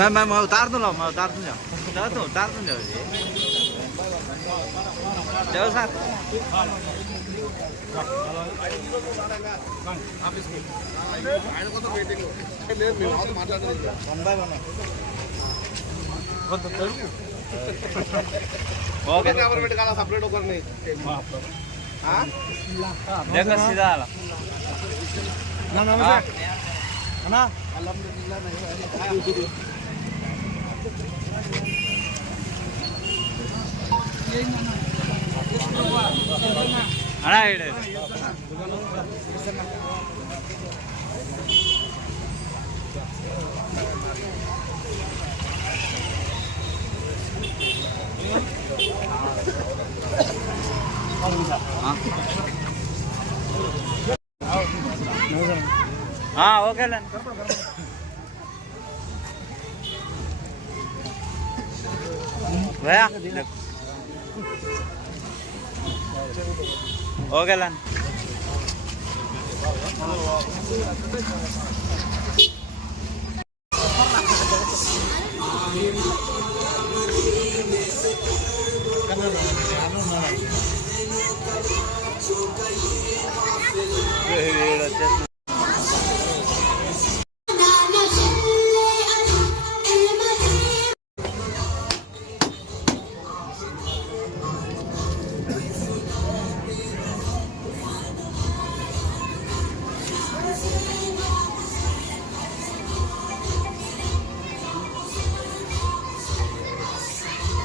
मैं मैं मैं उतार दूंगा मैं उतार दूंगा जाओ तो उतार दूं जाओ जी जाओ sir one by one okay separate ఒకరిని देखो सीधा वाला हाँ। ಅಣ್ಣ ಹೇಳಿ ಹಾಂ ಓಕೆ ಅಲ್ಲ వచ్చేసి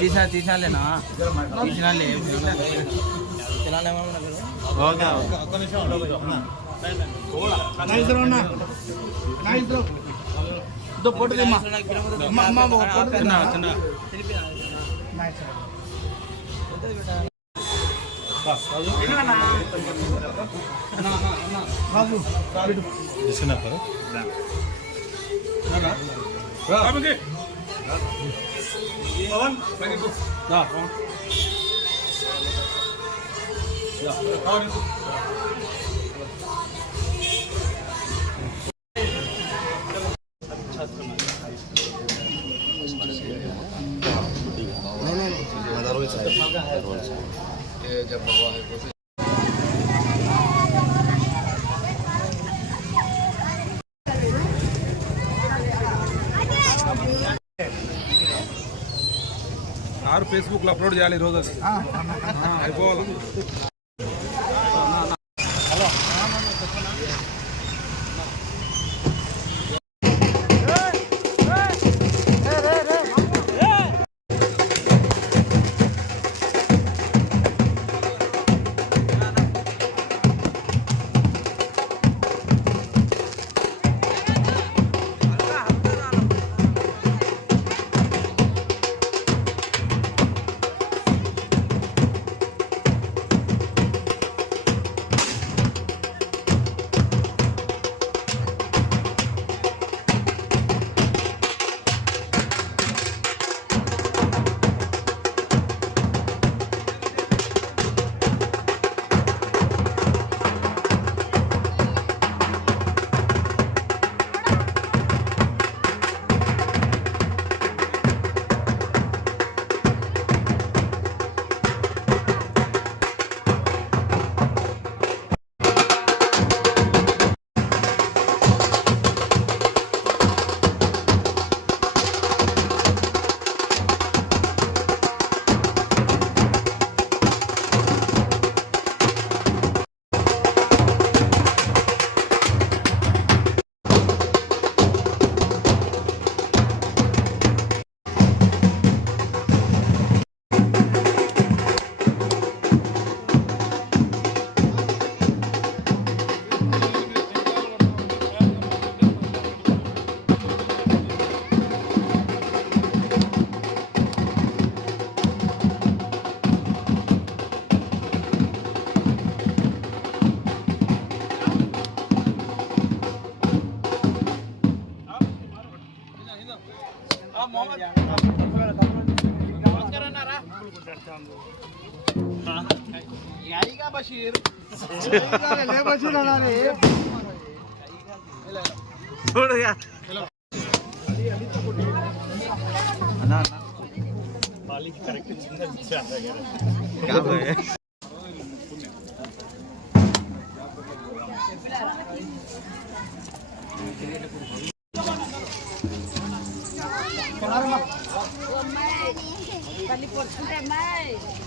తీసినా తీసినా లేనా తీసినా లే ఓకే పవన్ mana? Kasih. ఆరు ఫేస్బుక్లో అప్లోడ్ చేయాలి ఈ రోజు అది. అయిపోవాలి. బషీర్ లే బషీర్ అనాలి చూడగా అన్నా. వాళ్ళకి కరెక్ట్ చిన్న ఇచ్చా Kali por su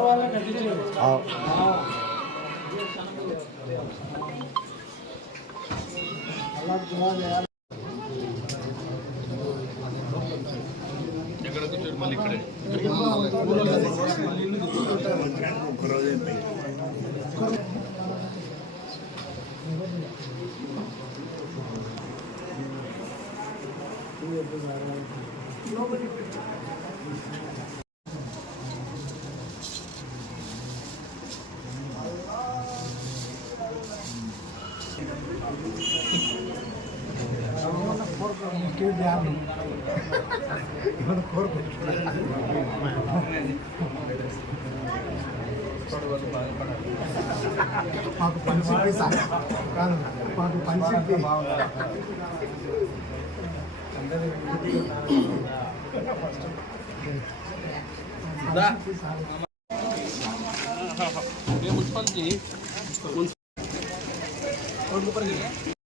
हाँ ఎక్కడ కూర్చోడు మళ్ళీ ఇక్కడే ఒక్కరోజే లోపలికి మాకు పని చెప్పి సార్ కాదు మాకు పని చెప్పి మున్సిపాలిటీ रोड के ऊपर गई है